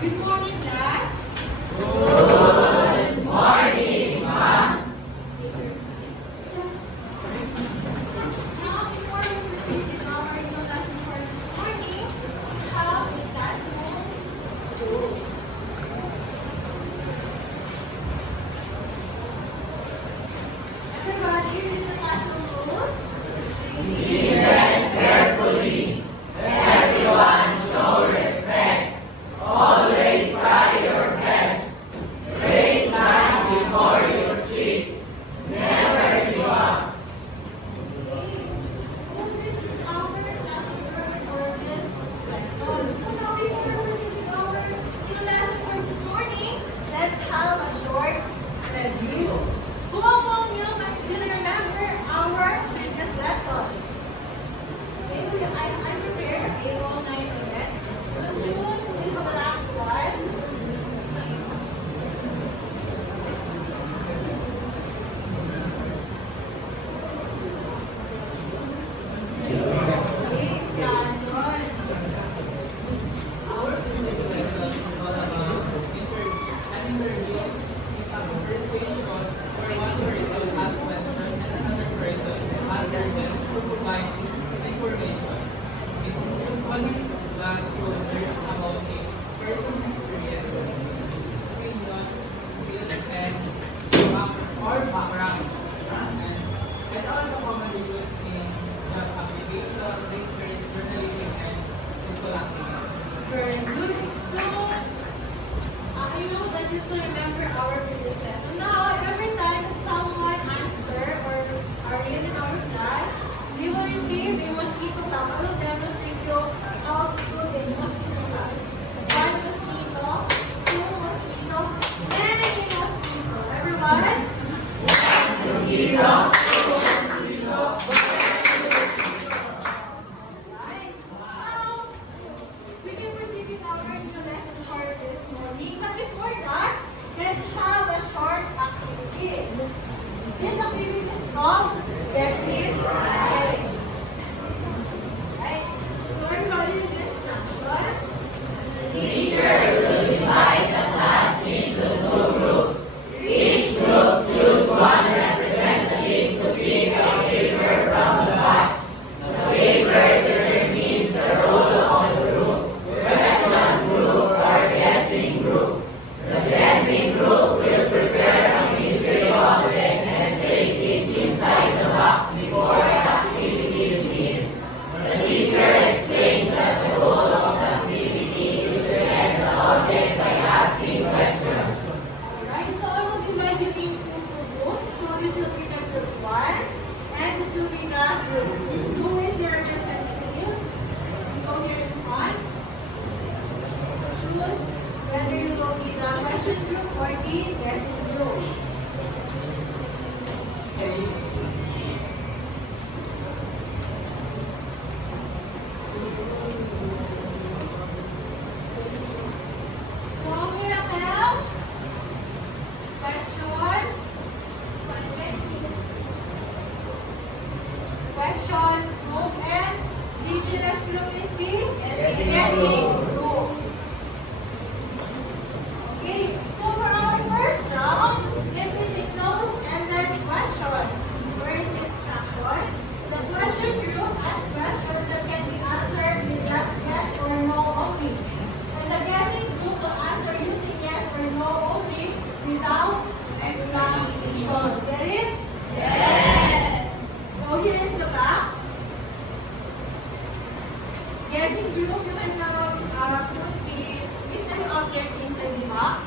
Good morning, class. Good morning, ma'am. Now, before we proceed with our lesson for this morning, we have a classroom rules. Everybody, read the classroom rules. Listen carefully. Everyone show respect. Always try your best. Raise hand before you speak. Never give up. So this is our lesson for this lesson. So now before we proceed with our lesson for this morning, let's have a short review. Who among you can still remember our previous lesson? Okay, I prepared a all-night event. Choose this black one. Okay, Jason. Our previous lesson is all about interview. An interview is a conversation where one person asks questions and another person answers them to provide information. It is responding back to learn about a person's experience, opinion, skills, and background. And also commonly used in job application, research, journalism, and school activities. Very good. So, I know that you still remember our previous lesson. Now, every time that someone answer or are read in our class, we will receive a mosquito clock. All of them will take you out to a mosquito clock. One mosquito, two mosquito, many mosquito. Everyone? Mosquito. Right. Now, we can proceed with our new lesson for this morning. But before that, let's have a short activity. This activity is called Guess It Right. Right? So everybody with the instruction. Teacher will divide the class into two groups. Each group choose one representative to pick a paper from the box. The paper determines the role of the group. Question group or guessing group. The guessing group will prepare a mystery object and place it inside the box before the activity begins. The teacher explains that the goal of the activity is to guess the object by asking questions. Alright, so I will divide you into two groups. So this will be the group 1 and this will be the group 2. So who is your representative? Go here in front. Choose whether you will be the question group or the guessing group. So Miracle, question. Question group and indigenous group is the guessing group. Okay, so for our first round, let me signals and then question. First instruction. The question group asks questions that can be answered with just yes or no only. And the guessing group will answer using yes or no only without explanation. Get it? Yes. So here is the box. Guessing group, you can now put the mystery object inside the box.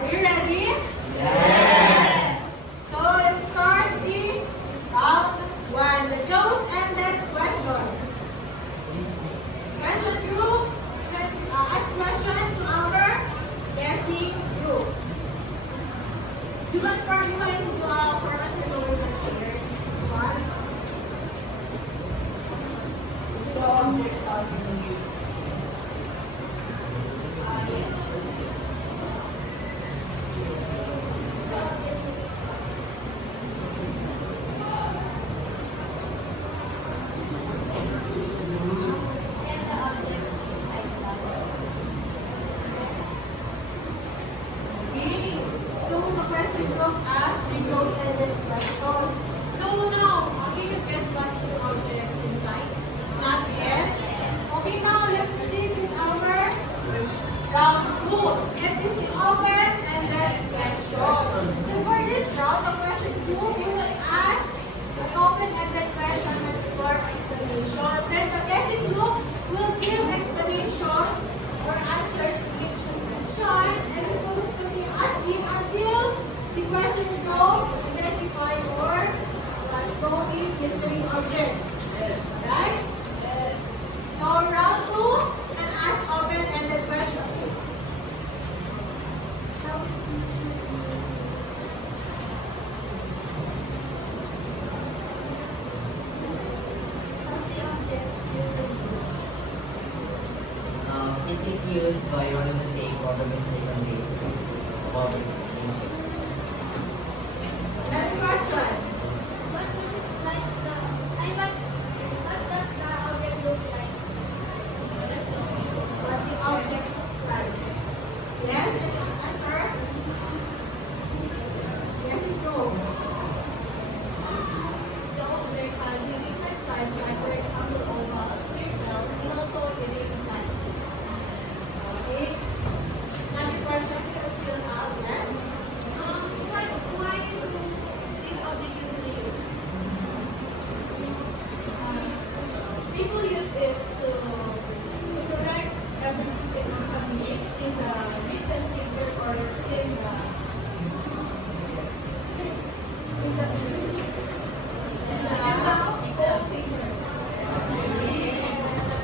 Are you ready? Yes. So let's start the round 1. The close-ended questions. Question group, you can ask question to our guessing group. You want for us to go with the chairs. One. So, objects are being used. Yes. group ask the close-ended question. So now, okay, you guess what is the object inside? Not yet. Okay, now let's proceed with our round 2. Get this open and then question. So for this round, the question 2, we will ask an open-ended question and for explanation. Then the guessing group will give explanation or answers to each question, and the students will be asking until the question group identify or know the mystery object. Right? So round 2 and ask open-ended question. Is it used by running the tape or the mistakenly over Next question. What does the object look like? What the object looks like? Yes? Answer? Yes, it goes. The object has a different size, like for example oval, circle, and also it is plastic. Okay. Another question we still have, yes? Why do this object usually use? People use it to correct every mistake or technique in the written figure or in the whole figure.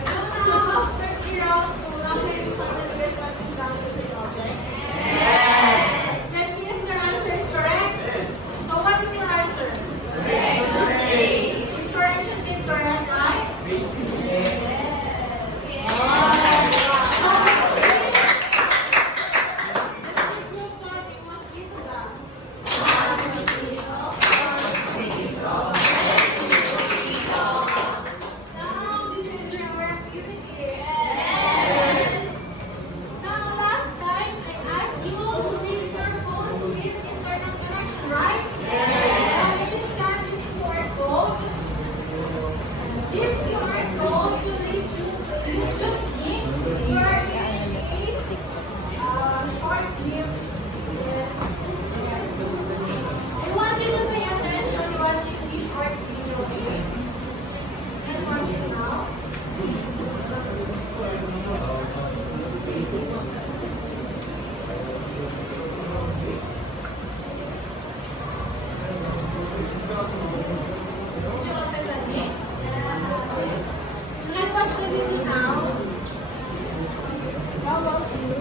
So now, after the round 2, now can you finally guess what is the mystery object? Let's see if your answer is correct. So what is your answer? Is correction incorrect, right? Now, did you enjoy our activity? Now, last time I asked you to read your phones with internet connection, right? Now, please scan this QR code. This QR code will lead you to the YouTube link. You are getting a short clip. Yes. I want you to pay attention watching this short video, okay? And watch it now. Did you open the link? Can watch the video now? How about you?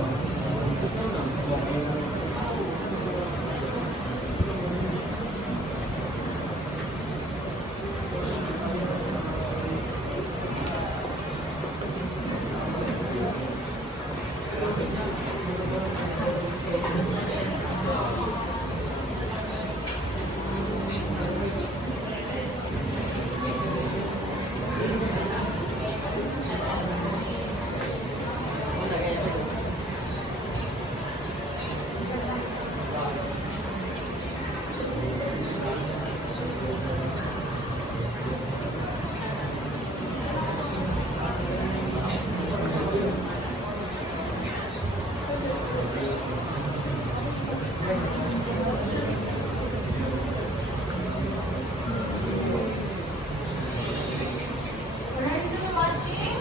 Alright, still watching?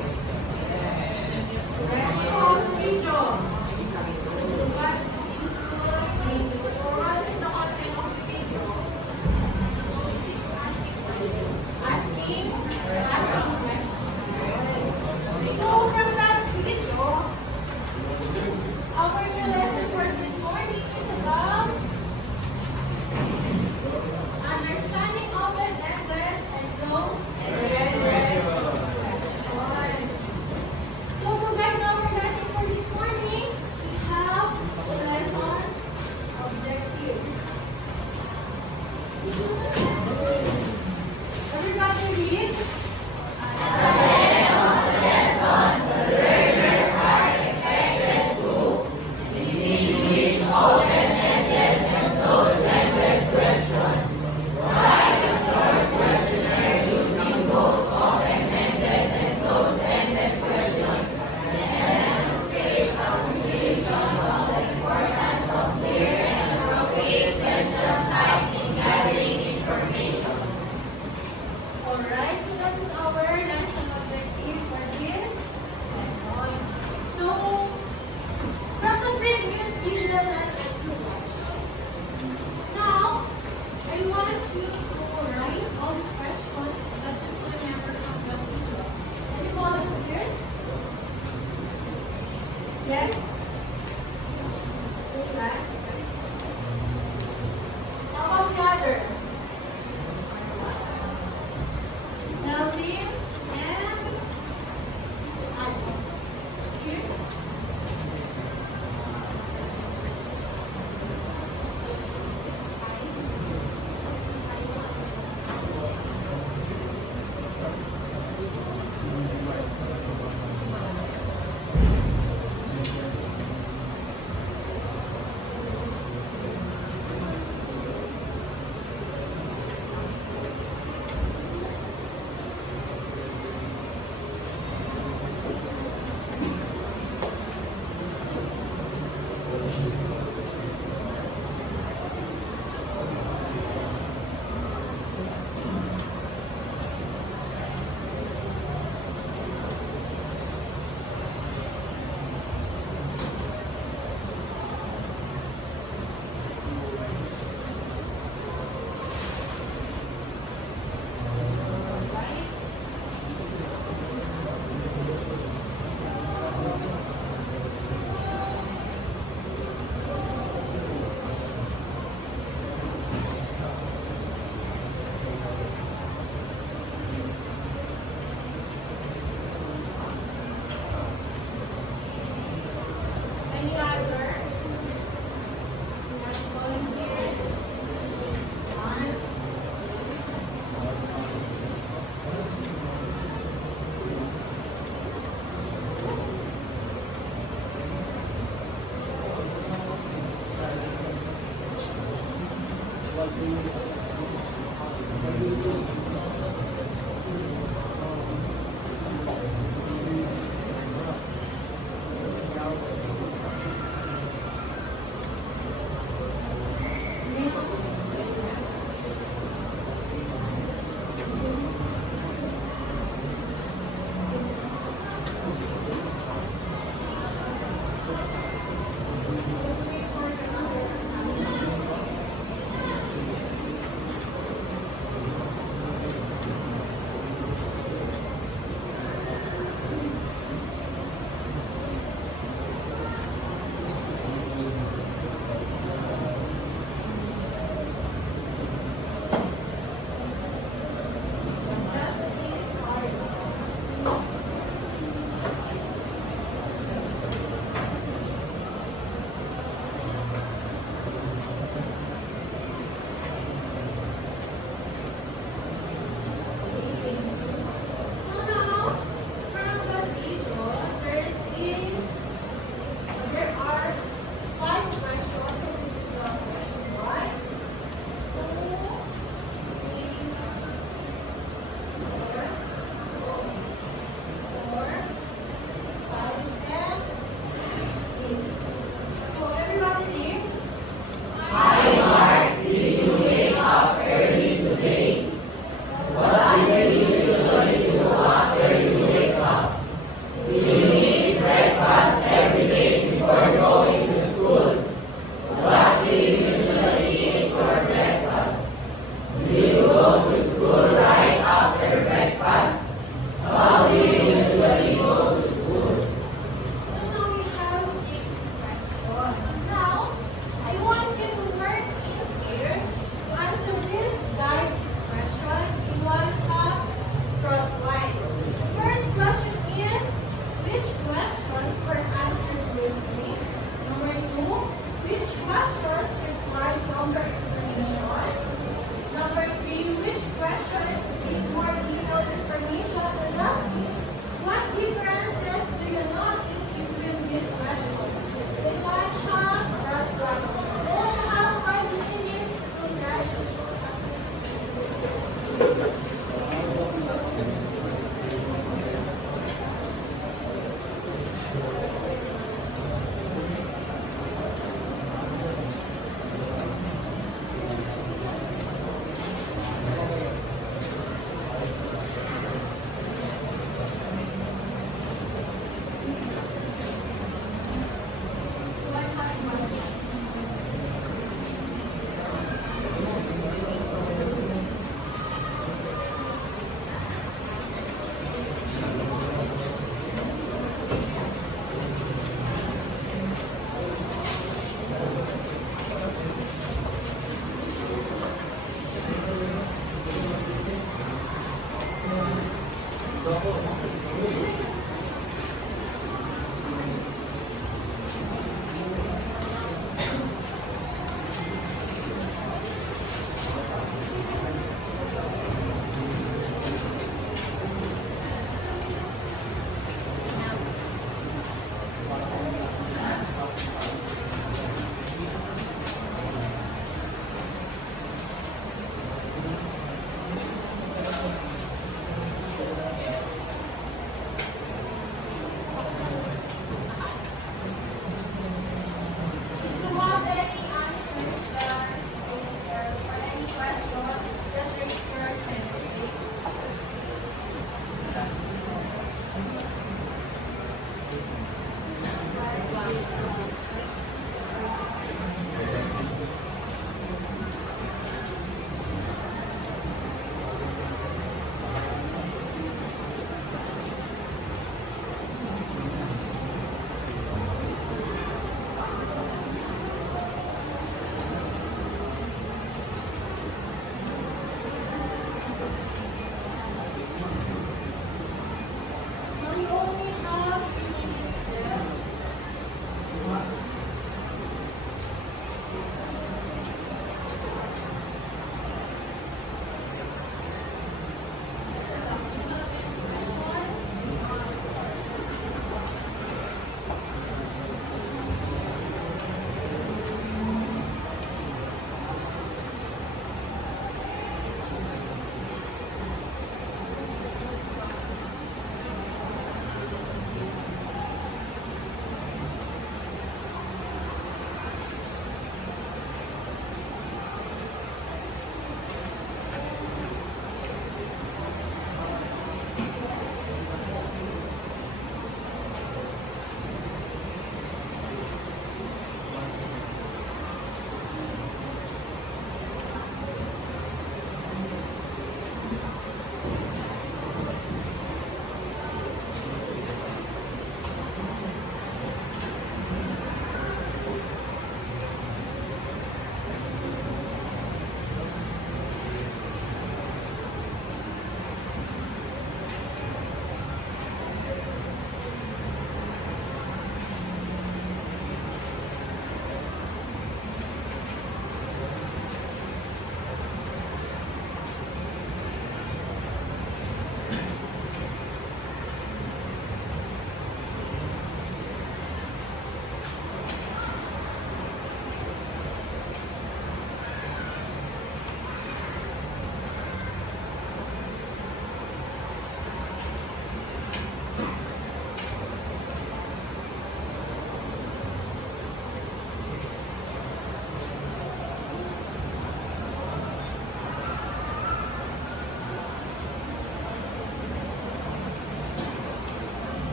Let's pause the video. What is the content of the video? Asking questions. So from that video, our new lesson for this morning is about Let's wait for another.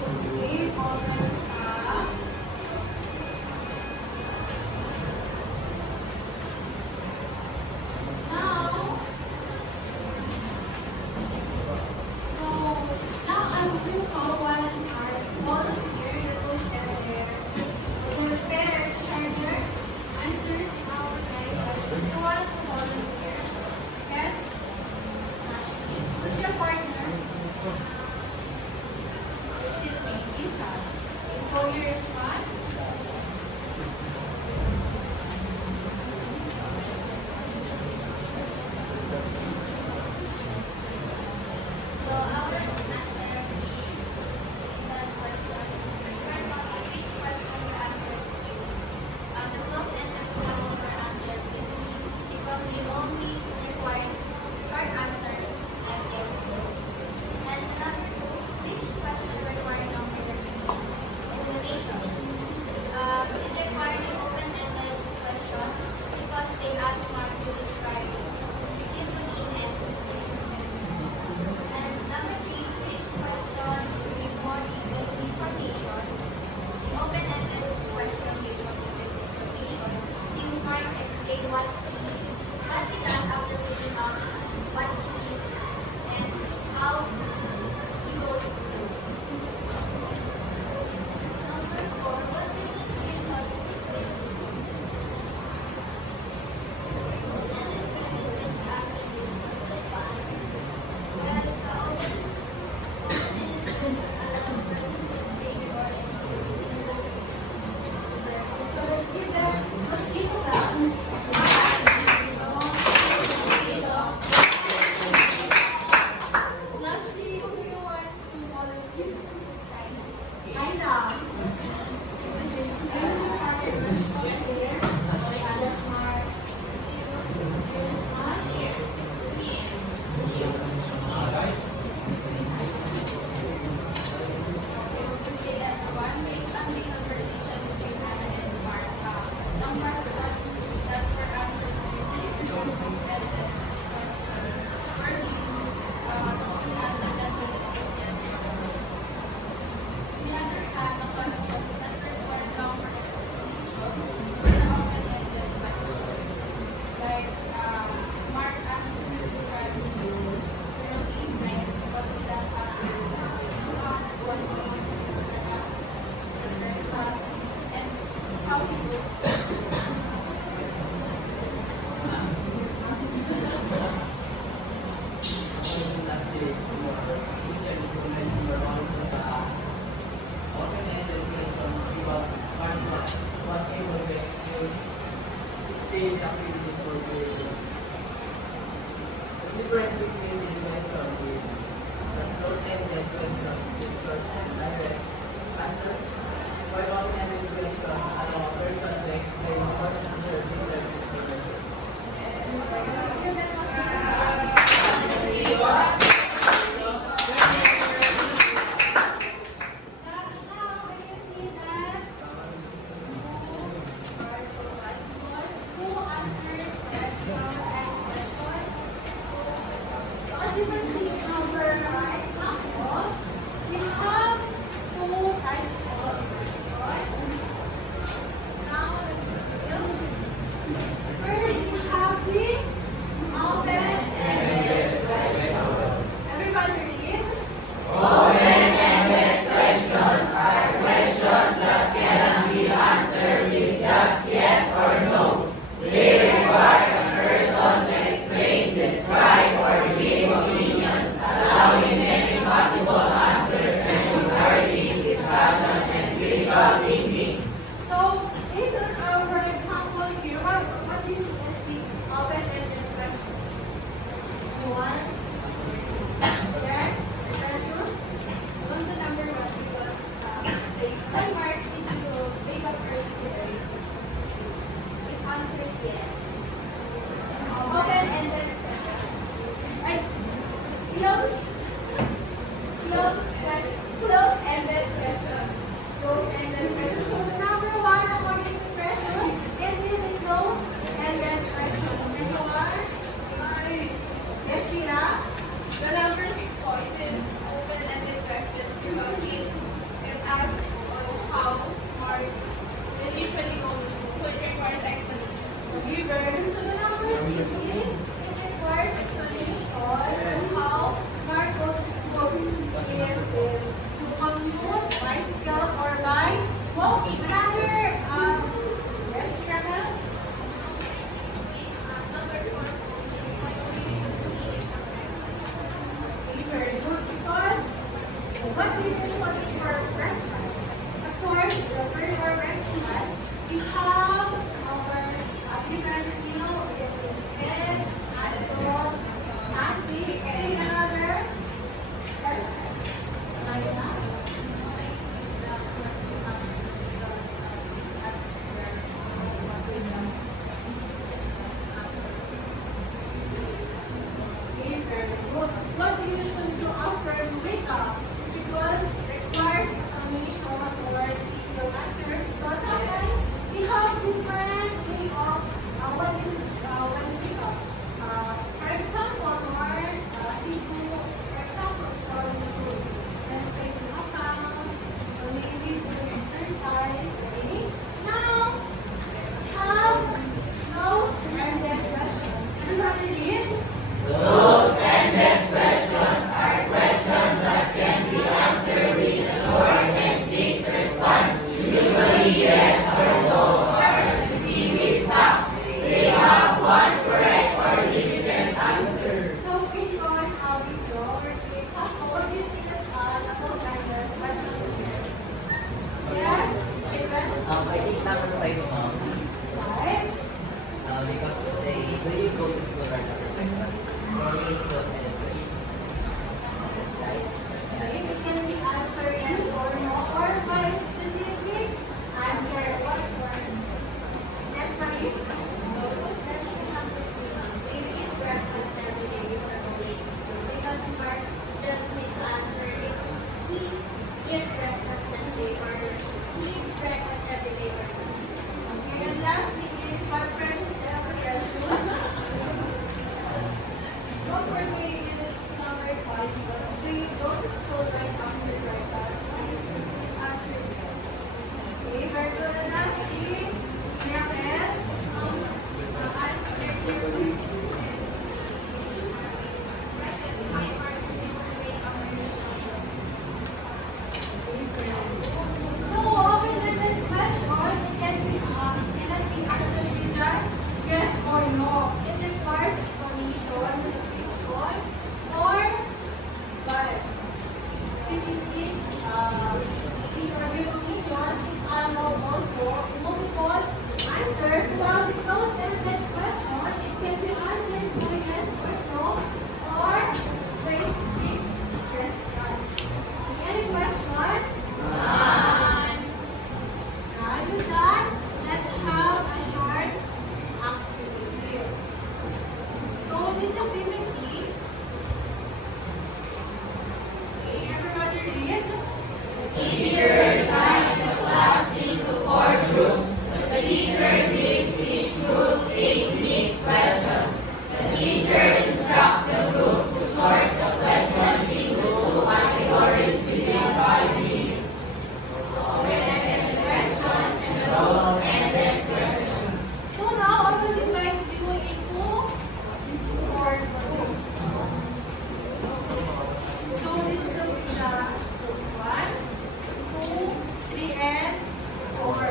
Okay, almost up. Now, so now I'm too call one part. All of here you're going what do you usually eat for breakfast? Of course, for our breakfast, we have our different meal with eggs, apples, pancakes, and another. Yes. Okay, very good. What do you usually do after you wake up? Because requires explanation or your answer. Because sometimes we have different way of when you wake up. For example, for example, for you express an account, or maybe do exercise. Okay. Now, have close-ended questions. Everybody read? Close-ended questions are questions that can be answered with a short and fixed response, usually yes or no, or specific with facts. They have one correct or limited answer. So based on how we go, for example, what do you think is a close-ended question here? Yes, Steven? I think number 5, Why? because they really go to school right after breakfast. For me, it's not an question. Right? Okay, we can answer yes or no, or by specific answer. What's more? Yes, Maris? We eat breakfast every day before going to school because Mark just need to answer if he eat breakfast every day or he eat breakfast every day or not. Okay, and lastly is what friends and questions? What for me is number 5 because they go to school right after breakfast. After breakfast. Okay, very good. And lastly, Janet? So, open-ended question, it cannot be answered with just yes or no. It requires explanation, description, or but specific information, and also multiple answers. While the close-ended question, it can be answered by yes or no, or with this question. Any questions? Now you done. Let's have a short activity. So this activity, okay, everybody read. Teacher divides the class into 4 groups. The teacher gives each group 8 mixed questions. The teacher instructs the group to sort the questions into 2 categories within 5 minutes. Open-ended questions and closed-ended questions. So now I will divide you into 4 groups. So this will be the group 1, 2, 3, and 4.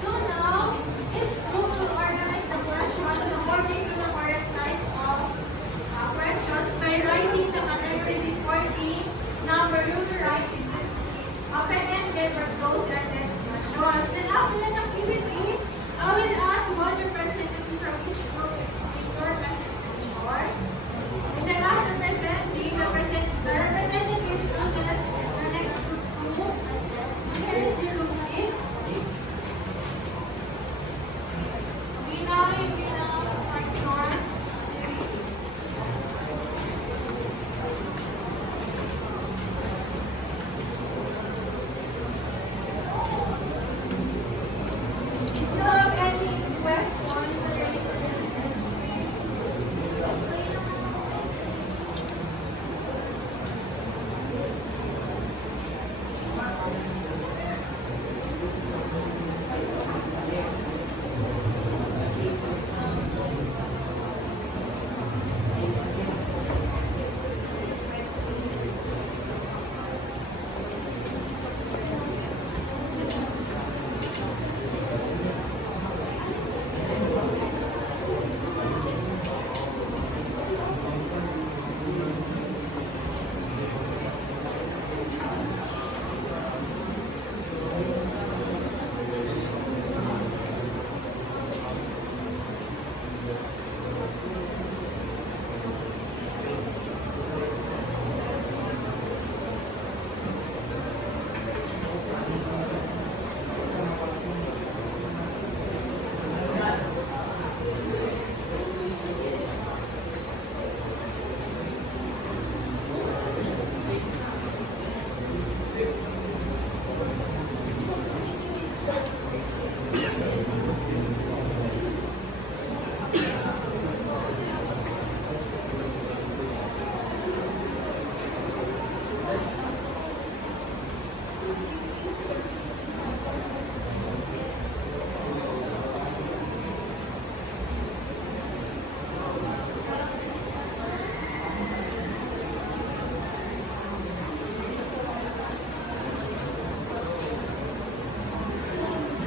So now, each group will organize the questions according to the correct type of questions by writing the category before the number you will write in open-ended or closed-ended questions. Then after this activity, I will ask one representative from each group to explain your presentation. And then after presenting, the representative chooses the next group to present. So here is the room, please. Okay, now you will start your activity. If you have any questions related to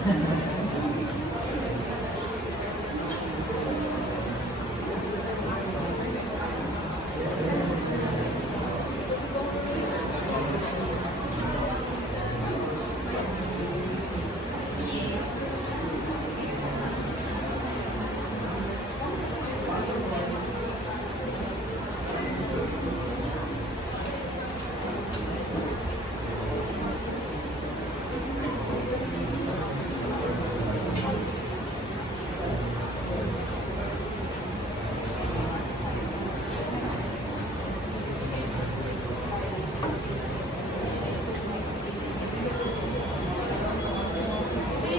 Okay,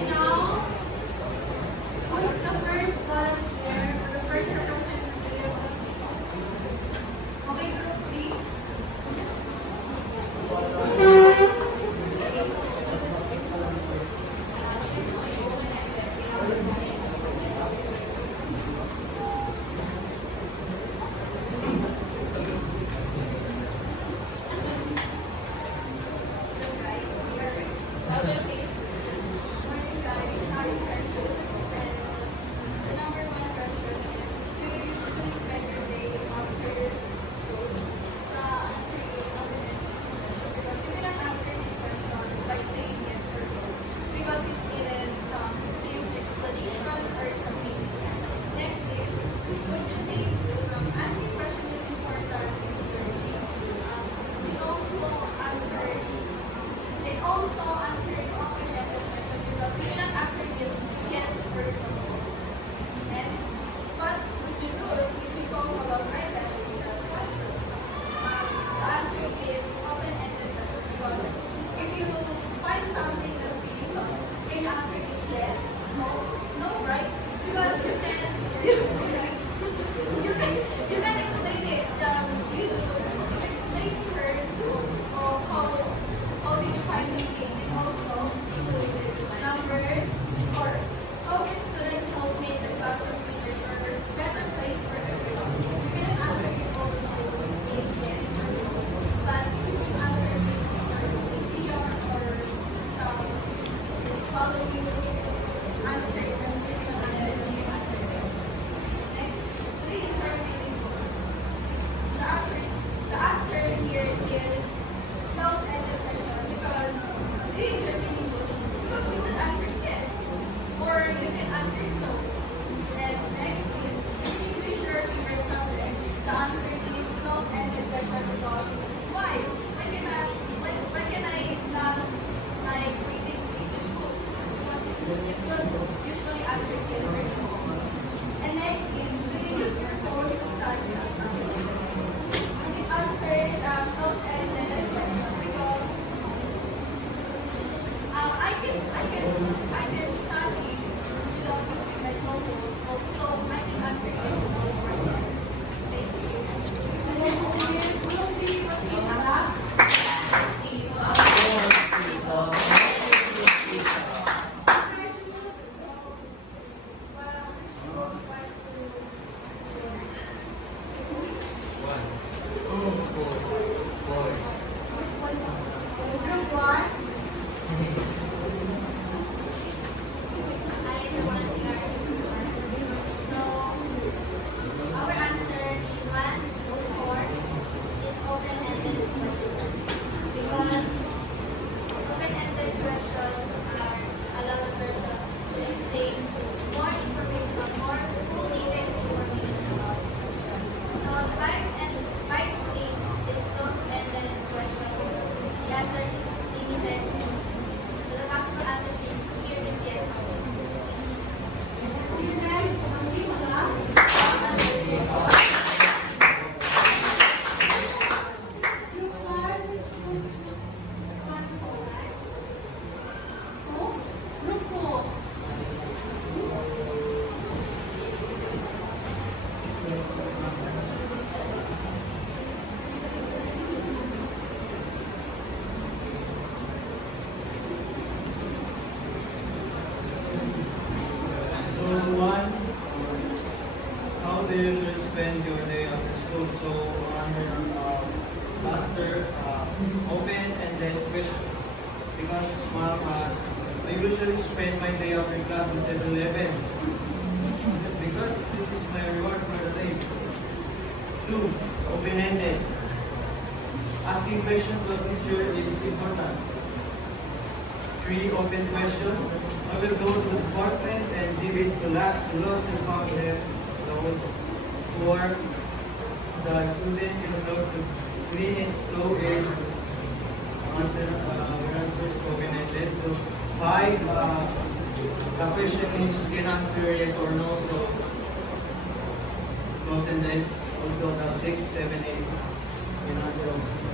now, who's the first volunteer or the first representative? Okay, group B. Morning, guys. How is your food? And the number one question is, do you usually spend your day after school? The answer is alternate. Because you cannot answer this question by saying yes or no. Because it is some brief explanation or something. Next is, would you think asking questions is important in learning? It also answered alternate question because we cannot answer with yes or no. And what would you do if you go along island in the classroom? The answer is open-ended question because if you find something that really close, can you answer it yes, no, no, right? Because you can you can explain it. You explain to her how did you find the thing and also number or how can student help make the classroom cleaner or better place for everyone? You can answer it also in yes or no. But if you answer it with idea or some following answer and critical analysis, you answer it. Next, three interpreting goals. The answer here is close-ended question because three interpreting goals because you could answer yes or you can answer no. And next is distinguish your favorite subject. The answer is close-ended question because why? Why can I not like reading English book? Because it could usually answer yes or no. And next is, do you use your phone to study something? And it answered close-ended question because I can study without using my cell phone, so I can answer it no or yes. Thank you. Next is group B, Rosita. Group 1. Hi everyone, we are everyone. So, our answer in 1 4 is open-ended question. Because open-ended questions are allow the person to explain more information, more full detailed information about the question. So, the type A is closed-ended question because the answer is limited. So, the possible answer here is yes or no. Student, Rosita. Group 1. Group 4. So one, how do you usually spend your day after school? So answer open and then question. Because ma'am, we usually spend my day after class in 7-Eleven? Because this is my reward for the day. 2. Open-ended. Asking question to a teacher is important. 3. Open question. I will go to the forefront and give it to lost and found them. 4. The student will go to clean it so it answer is open-ended. So 5. The question is can answer yes or no. So close ended. Also the 6, 7, 8 can answer.